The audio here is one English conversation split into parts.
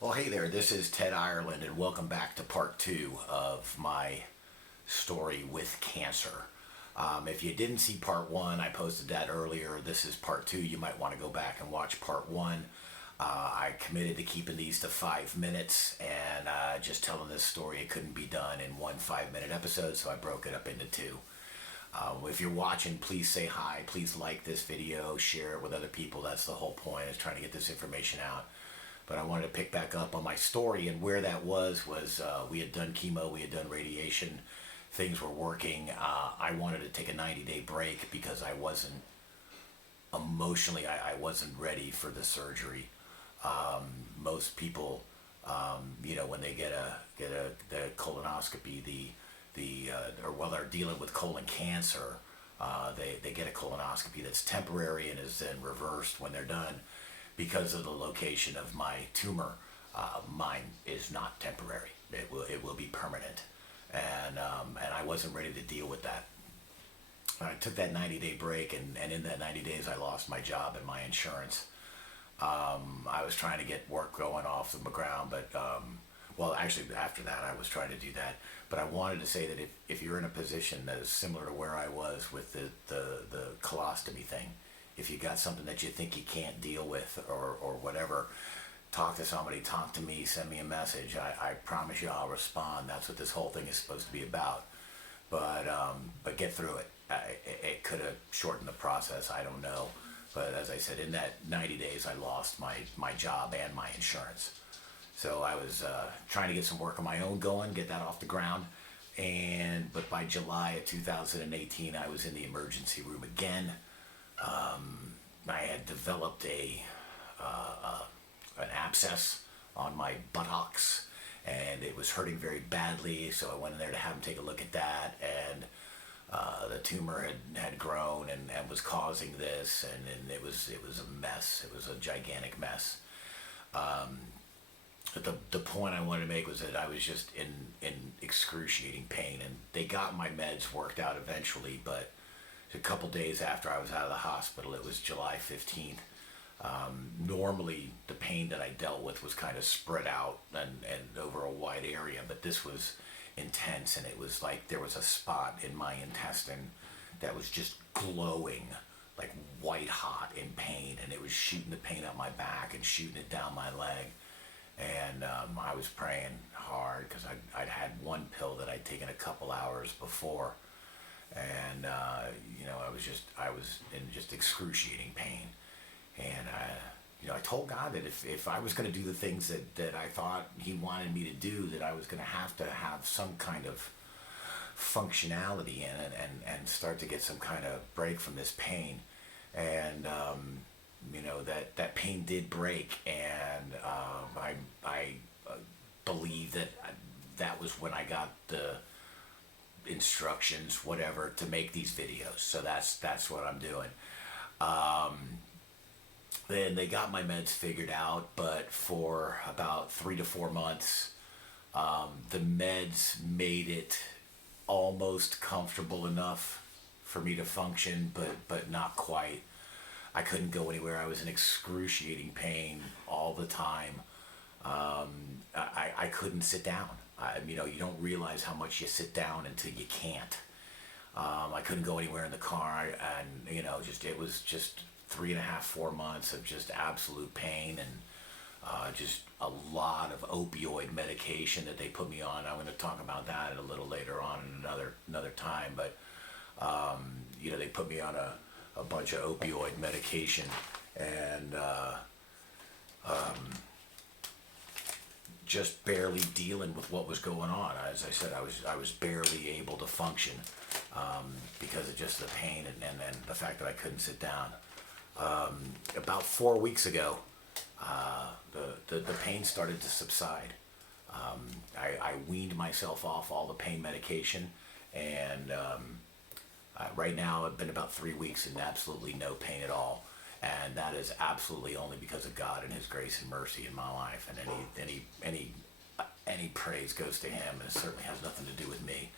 Well, hey there, this is Ted Ireland, and welcome back to part two of my story with cancer. If you didn't see part one, I posted that earlier. This is part two. You might want to go back and watch part one. I committed to keeping these to 5 minutes, and just telling this story, it couldn't be done in one 5 minute episode, so I broke it up into two. If you're watching, please say hi. Please like this video, share it with other people. That's the whole point, is trying to get this information out. But I wanted to pick back up on my story, and where that was we had done chemo, we had done radiation, things were working. I wanted to take a 90-day break because I wasn't emotionally, I wasn't ready for the surgery. Most people, when they get the colonoscopy, or while they're dealing with colon cancer, they get a colonoscopy that's temporary and is then reversed when they're done because of the location of my tumor. Mine is not temporary. It will be permanent, and I wasn't ready to deal with that. I took that 90-day break, and in that 90 days, I lost my job and my insurance. I was trying to get work going off the ground, but well, actually, after that, I was trying to do that. But I wanted to say that if you're in a position that is similar to where I was with the colostomy thing, if you got something that you think you can't deal with, or whatever, talk to somebody, talk to me, send me a message. I promise you I'll respond. That's what this whole thing is supposed to be about. But get through it. It could have shortened the process. I don't know. But as I said, in that 90 days, I lost my job and my insurance. So I was trying to get some work of my own going, get that off the ground. But by July of 2018, I was in the emergency room again. I had developed an abscess on my buttocks, and it was hurting very badly. So I went in there to have them take a look at that, and the tumor had grown and was causing this, and it was a mess. It was a gigantic mess. But the point I wanted to make was that I was just in excruciating pain, and they got my meds worked out eventually, but a couple days after I was out of the hospital, it was July 15th. Normally, the pain that I dealt with was kind of spread out and over a wide area, but this was intense, and it was like there was a spot in my intestine that was just glowing, like white hot in pain, and it was shooting the pain up my back and shooting it down my leg. And I was praying hard because I'd had one pill that I'd taken a couple hours before, and I was in just excruciating pain. And I told God that if I was going to do the things that I thought He wanted me to do, that I was going to have some kind of functionality in it, and start to get some kind of break from this pain. And that pain did break, and I believe that was when I got the instructions, whatever, to make these videos. So that's what I'm doing. Then they got my meds figured out, but for about 3 to 4 months, the meds made it almost comfortable enough for me to function, but not quite. I couldn't go anywhere. I was in excruciating pain all the time. I couldn't sit down. You don't realize how much you sit down until you can't. I couldn't go anywhere in the car, and it was just 3.5, 4 months of just absolute pain, and just a lot of opioid medication that they put me on. I'm going to talk about that a little later on in another time. But they put me on a bunch of opioid medication, and just barely dealing with what was going on. As I said, I was barely able to function because of just the pain and the fact that I couldn't sit down. About 4 weeks ago, the pain started to subside. I weaned myself off all the pain medication, and right now I've been about 3 weeks in absolutely no pain at all, and that is absolutely only because of God and His grace and mercy in my life. And any praise goes to Him, and it certainly has nothing to do with me.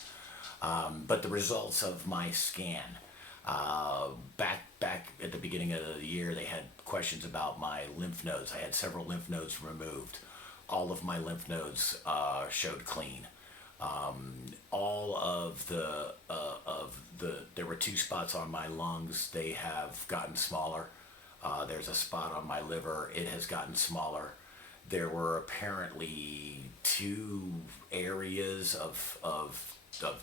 But the results of my scan, back at the beginning of the year, they had questions about my lymph nodes. I had several lymph nodes removed. all of my lymph nodes showed clean. All of there were two spots on my lungs. They have gotten smaller. There's a spot on my liver. It has gotten smaller. There were apparently two areas of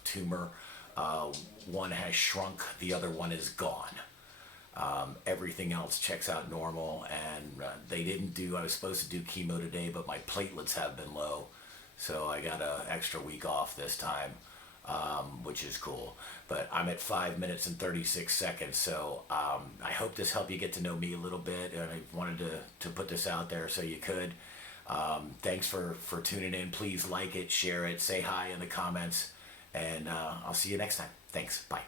tumor. One has shrunk. The other one is gone. Everything else checks out normal, and they didn't do, I was supposed to do chemo today, but my platelets have been low. So I got an extra week off this time, which is cool. But I'm at 5 minutes and 36 seconds. So I hope this helped you get to know me a little bit. And I wanted to put this out there so you could. Thanks for tuning in. Please like it, share it, say hi in the comments. And I'll see you next time. Thanks. Bye.